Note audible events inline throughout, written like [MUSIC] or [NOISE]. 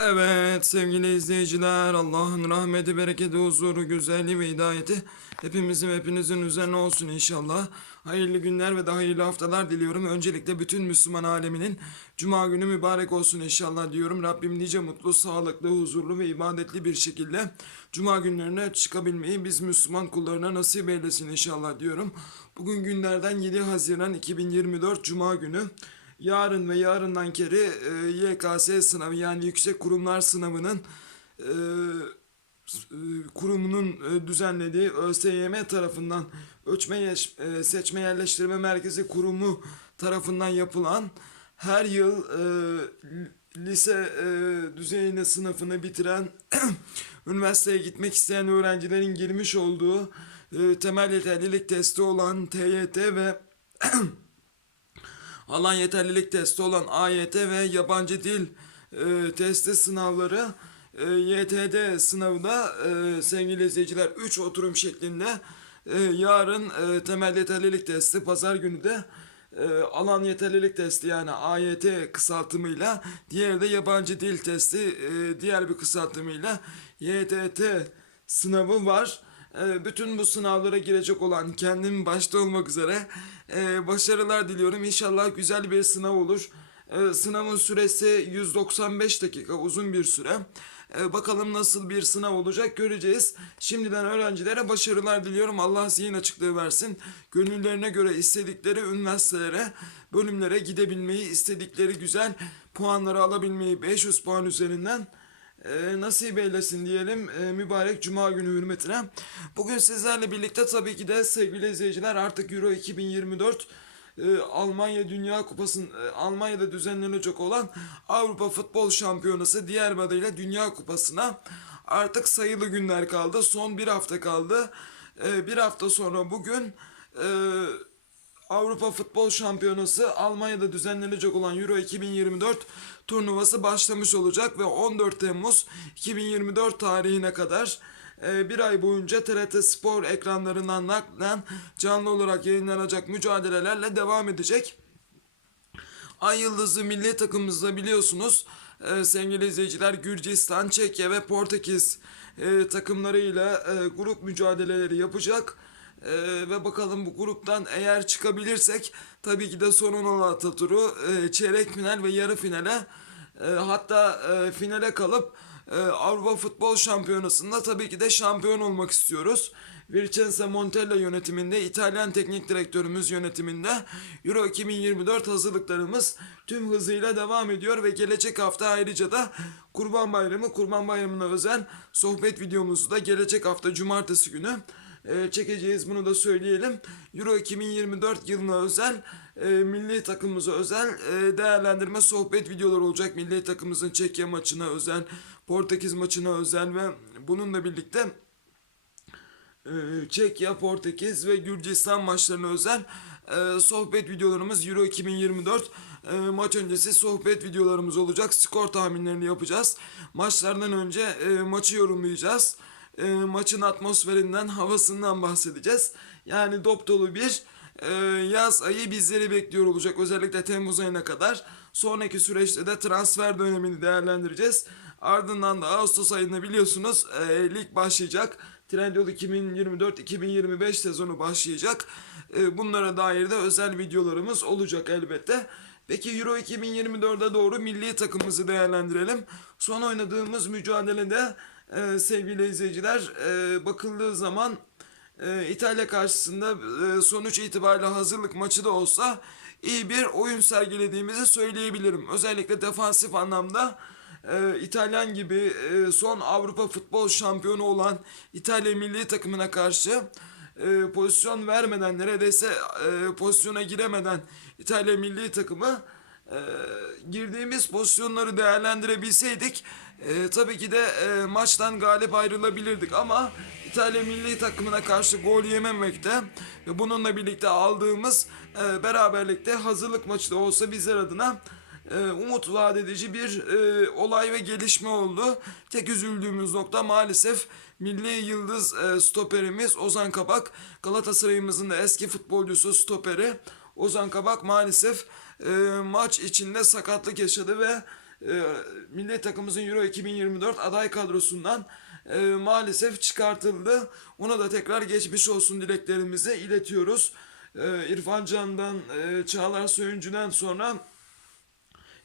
Evet sevgili izleyiciler Allah'ın rahmeti, bereketi, huzuru, güzelliği ve hidayeti hepimizin ve hepinizin üzerine olsun inşallah. Hayırlı günler ve de hayırlı haftalar diliyorum. Öncelikle bütün Müslüman aleminin Cuma günü mübarek olsun inşallah diyorum. Rabbim nice mutlu, sağlıklı, huzurlu ve ibadetli bir şekilde Cuma günlerine çıkabilmeyi biz Müslüman kullarına nasip eylesin inşallah diyorum. Bugün günlerden 7 Haziran 2024 Cuma günü. Yarın ve yarından keri e, YKS sınavı yani yüksek kurumlar sınavının e, e, kurumunun e, düzenlediği ÖSYM tarafından ölçme e, seçme yerleştirme merkezi kurumu tarafından yapılan her yıl e, li- lise e, düzeyinde sınıfını bitiren [CLEARS THROAT] üniversiteye gitmek isteyen öğrencilerin girmiş olduğu e, temel yeterlilik testi olan TYT ve [CLEARS THROAT] alan yeterlilik testi olan AYT ve yabancı dil e, testi sınavları e, YTD sınavı da e, sevgili izleyiciler 3 oturum şeklinde e, yarın e, temel yeterlilik testi pazar günü de e, alan yeterlilik testi yani AYT kısaltımıyla diğeri de yabancı dil testi e, diğer bir kısaltımıyla YTT sınavı var. Ee, bütün bu sınavlara girecek olan kendim başta olmak üzere e, başarılar diliyorum. İnşallah güzel bir sınav olur. Ee, Sınavın süresi 195 dakika uzun bir süre. Ee, Bakalım nasıl bir sınav olacak göreceğiz. Şimdiden öğrencilere başarılar diliyorum. Allah zihin açıklığı versin. Gönüllerine göre istedikleri üniversitelere, bölümlere gidebilmeyi, istedikleri güzel puanları alabilmeyi 500 puan üzerinden e, nasip eylesin diyelim e, mübarek cuma günü hürmetine. Bugün sizlerle birlikte tabii ki de sevgili izleyiciler artık Euro 2024 e, Almanya Dünya Kupası'nın e, Almanya'da düzenlenecek olan Avrupa Futbol Şampiyonası diğer adıyla Dünya Kupası'na artık sayılı günler kaldı. Son bir hafta kaldı. E, bir hafta sonra bugün e, Avrupa Futbol Şampiyonası Almanya'da düzenlenecek olan Euro 2024 turnuvası başlamış olacak ve 14 Temmuz 2024 tarihine kadar e, bir ay boyunca TRT Spor ekranlarından naklen canlı olarak yayınlanacak mücadelelerle devam edecek. Ay Yıldızı milli takımımızda biliyorsunuz e, sevgili izleyiciler Gürcistan, Çekya ve Portekiz e, takımlarıyla grup mücadeleleri yapacak. E, ve bakalım bu gruptan eğer çıkabilirsek tabii ki de son 16 turu e, çeyrek final ve yarı finale e, hatta e, finale kalıp e, Avrupa Futbol Şampiyonası'nda tabii ki de şampiyon olmak istiyoruz. Vincenzo Montella yönetiminde, İtalyan teknik direktörümüz yönetiminde Euro 2024 hazırlıklarımız tüm hızıyla devam ediyor ve gelecek hafta ayrıca da Kurban Bayramı, Kurban Bayramı'na özel sohbet videomuzu da gelecek hafta Cumartesi günü e, çekeceğiz bunu da söyleyelim. Euro 2024 yılına özel e, milli takımımıza özel e, değerlendirme sohbet videoları olacak. Milli takımımızın Çekya maçına özel, Portekiz maçına özel ve bununla birlikte e, Çekya, Portekiz ve Gürcistan maçlarına özel sohbet videolarımız Euro 2024 e, maç öncesi sohbet videolarımız olacak. Skor tahminlerini yapacağız. Maçlardan önce maçı yorumlayacağız. E, maçın atmosferinden, havasından bahsedeceğiz. Yani dop dolu bir e, yaz ayı bizleri bekliyor olacak. Özellikle Temmuz ayına kadar. Sonraki süreçte de transfer dönemini değerlendireceğiz. Ardından da Ağustos ayında biliyorsunuz e, lig başlayacak. Trendyol 2024-2025 sezonu başlayacak. E, bunlara dair de özel videolarımız olacak elbette. Peki Euro 2024'e doğru milli takımımızı değerlendirelim. Son oynadığımız mücadelede e, sevgili izleyiciler e, bakıldığı zaman e, İtalya karşısında e, sonuç itibariyle hazırlık maçı da olsa iyi bir oyun sergilediğimizi söyleyebilirim. Özellikle defansif anlamda e, İtalyan gibi e, son Avrupa futbol şampiyonu olan İtalya milli takımına karşı e, pozisyon vermeden neredeyse e, pozisyona giremeden İtalya milli takımı e, girdiğimiz pozisyonları değerlendirebilseydik e, tabii ki de e, maçtan galip ayrılabilirdik ama İtalya milli takımına karşı gol yememekte ve bununla birlikte aldığımız e, beraberlikte hazırlık maçı da olsa bizler adına e, umut vaat edici bir e, olay ve gelişme oldu. Tek üzüldüğümüz nokta maalesef milli yıldız e, stoperimiz Ozan Kabak. Galatasaray'ımızın da eski futbolcusu stoperi Ozan Kabak maalesef e, maç içinde sakatlık yaşadı ve e, milli takımımızın Euro 2024 aday kadrosundan e, maalesef çıkartıldı. Ona da tekrar geçmiş olsun dileklerimizi iletiyoruz. E, İrfan Can'dan, e, Çağlar Söyüncü'den sonra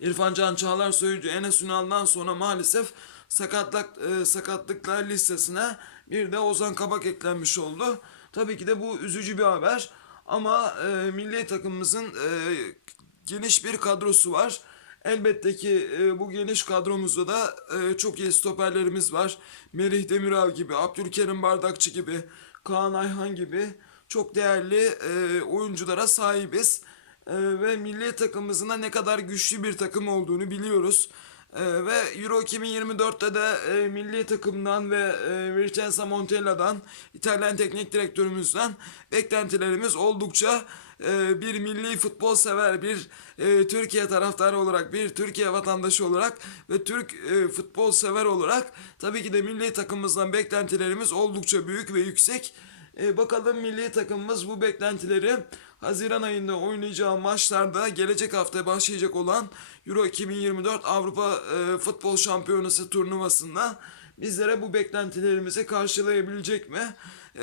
İrfan Can Çağlar Söyüncü Enes Ünal'dan sonra maalesef sakatlık e, sakatlıklar listesine bir de Ozan Kabak eklenmiş oldu. Tabii ki de bu üzücü bir haber ama e, milli takımımızın e, geniş bir kadrosu var. Elbette ki e, bu geniş kadromuzda da e, çok iyi stoperlerimiz var. Merih Demiral gibi, Abdülkerim Bardakçı gibi, Kaan Ayhan gibi çok değerli e, oyunculara sahibiz. E, ve milli takımımızın da ne kadar güçlü bir takım olduğunu biliyoruz. E, ve Euro 2024'te de e, milli takımdan ve e, Vincenzo Montella'dan, İtalyan teknik direktörümüzden beklentilerimiz oldukça e, bir milli futbol sever, bir e, Türkiye taraftarı olarak, bir Türkiye vatandaşı olarak ve Türk e, futbol sever olarak tabii ki de milli takımımızdan beklentilerimiz oldukça büyük ve yüksek. E, bakalım milli takımımız bu beklentileri Haziran ayında oynayacağı maçlarda gelecek hafta başlayacak olan Euro 2024 Avrupa e, Futbol Şampiyonası turnuvasında bizlere bu beklentilerimizi karşılayabilecek mi?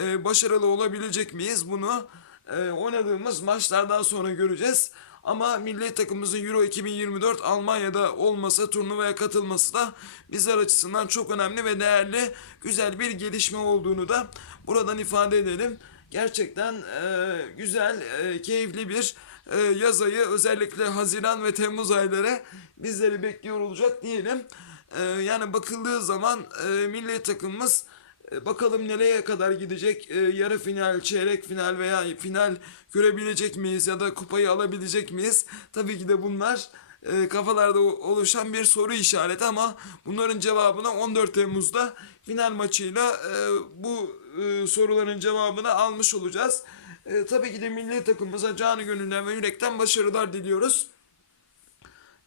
E, başarılı olabilecek miyiz? Bunu e, oynadığımız maçlardan sonra göreceğiz. Ama milli takımımızın Euro 2024 Almanya'da olması, turnuvaya katılması da bizler açısından çok önemli ve değerli, güzel bir gelişme olduğunu da buradan ifade edelim. Gerçekten e, güzel, e, keyifli bir e, yaz ayı özellikle Haziran ve Temmuz ayları bizleri bekliyor olacak diyelim. E, yani bakıldığı zaman e, milli takımımız Bakalım nereye kadar gidecek? E, yarı final, çeyrek final veya final görebilecek miyiz ya da kupayı alabilecek miyiz? Tabii ki de bunlar e, kafalarda oluşan bir soru işareti ama bunların cevabını 14 Temmuz'da final maçıyla e, bu e, soruların cevabını almış olacağız. E, tabii ki de milli takımımıza canı gönülden ve yürekten başarılar diliyoruz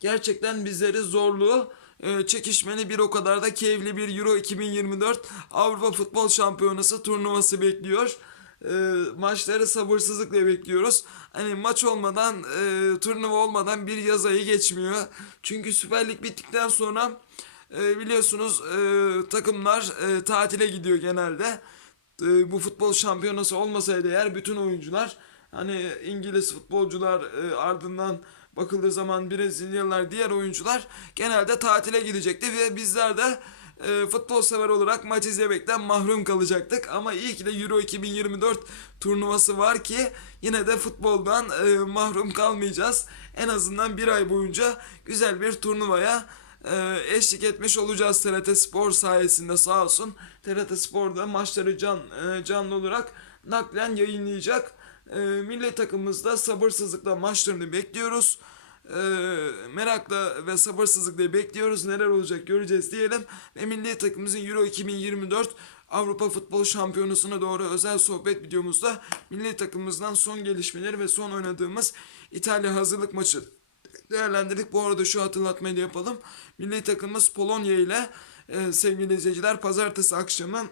gerçekten bizleri zorlu, e, çekişmeli bir o kadar da keyifli bir Euro 2024 Avrupa Futbol Şampiyonası turnuvası bekliyor. E, maçları sabırsızlıkla bekliyoruz. Hani maç olmadan, e, turnuva olmadan bir yaz ayı geçmiyor. Çünkü Süper Lig bittikten sonra e, biliyorsunuz e, takımlar tatile gidiyor genelde. Bu futbol şampiyonası olmasaydı eğer bütün oyuncular hani İngiliz futbolcular e, ardından bakıldığı zaman Brezilyalılar diğer oyuncular genelde tatile gidecekti ve bizler de e, futbol sever olarak maç izlemekten mahrum kalacaktık ama iyi ki de Euro 2024 turnuvası var ki yine de futboldan e, mahrum kalmayacağız. En azından bir ay boyunca güzel bir turnuvaya e, eşlik etmiş olacağız TRT Spor sayesinde sağ olsun. TRT Spor'da maçları can e, canlı olarak naklen yayınlayacak. E, milli takımımızda sabırsızlıkla maçlarını bekliyoruz. E, merakla ve sabırsızlıkla bekliyoruz. Neler olacak göreceğiz diyelim. Ve milli takımımızın Euro 2024 Avrupa Futbol Şampiyonası'na doğru özel sohbet videomuzda milli takımımızdan son gelişmeleri ve son oynadığımız İtalya hazırlık maçı değerlendirdik. Bu arada şu hatırlatmayı da yapalım. Milli takımımız Polonya ile e, sevgili izleyiciler pazartesi akşamı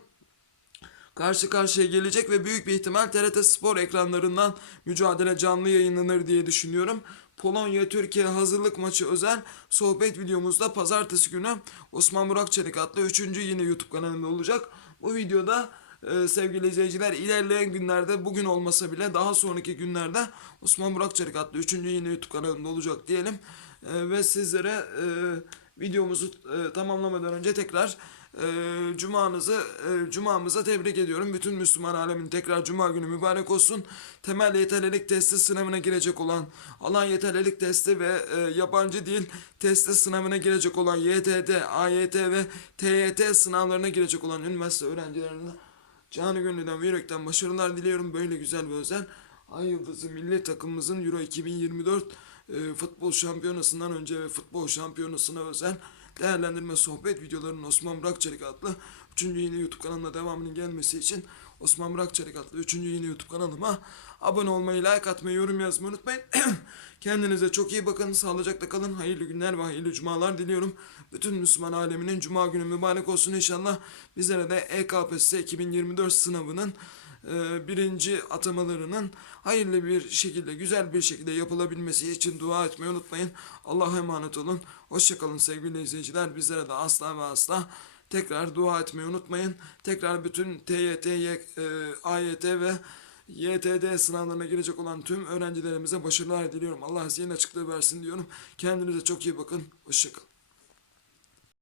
karşı karşıya gelecek ve büyük bir ihtimal TRT Spor ekranlarından mücadele canlı yayınlanır diye düşünüyorum. Polonya Türkiye hazırlık maçı özel sohbet videomuzda pazartesi günü Osman Burak Çelik adlı 3. yine YouTube kanalında olacak. Bu videoda e, sevgili izleyiciler ilerleyen günlerde bugün olmasa bile daha sonraki günlerde Osman Burak Çelik adlı 3. yine YouTube kanalında olacak diyelim. E, ve sizlere e, videomuzu e, tamamlamadan önce tekrar e, cumanızı e, cumamıza tebrik ediyorum. Bütün Müslüman alemin tekrar cuma günü mübarek olsun. Temel yeterlilik testi sınavına girecek olan alan yeterlilik testi ve e, yabancı dil testi sınavına girecek olan YTT, AYT ve TYT sınavlarına girecek olan üniversite öğrencilerine canı gönülden ve yürekten başarılar diliyorum. Böyle güzel ve özel Ay Yıldızı milli takımımızın Euro 2024 e, futbol şampiyonasından önce ve futbol şampiyonasına özel değerlendirme sohbet videolarının Osman Burakçelik adlı 3. yeni YouTube kanalına devamının gelmesi için Osman Burakçelik adlı 3. yeni YouTube kanalıma abone olmayı, like atmayı, yorum yazmayı unutmayın. [CLEARS THROAT] Kendinize çok iyi bakın, sağlıcakla kalın, hayırlı günler ve hayırlı cumalar diliyorum. Bütün Müslüman aleminin cuma günü mübarek olsun inşallah. Bizlere de E EKPSS 2024 sınavının birinci atamalarının hayırlı bir şekilde, güzel bir şekilde yapılabilmesi için dua etmeyi unutmayın. Allah'a emanet olun. Hoşçakalın sevgili izleyiciler. Bizlere de asla ve asla tekrar dua etmeyi unutmayın. Tekrar bütün TYT, Y- e, AYT ve YTD sınavlarına girecek olan tüm öğrencilerimize başarılar diliyorum. Allah zihin açıklığı versin diyorum. Kendinize çok iyi bakın. Hoşçakalın.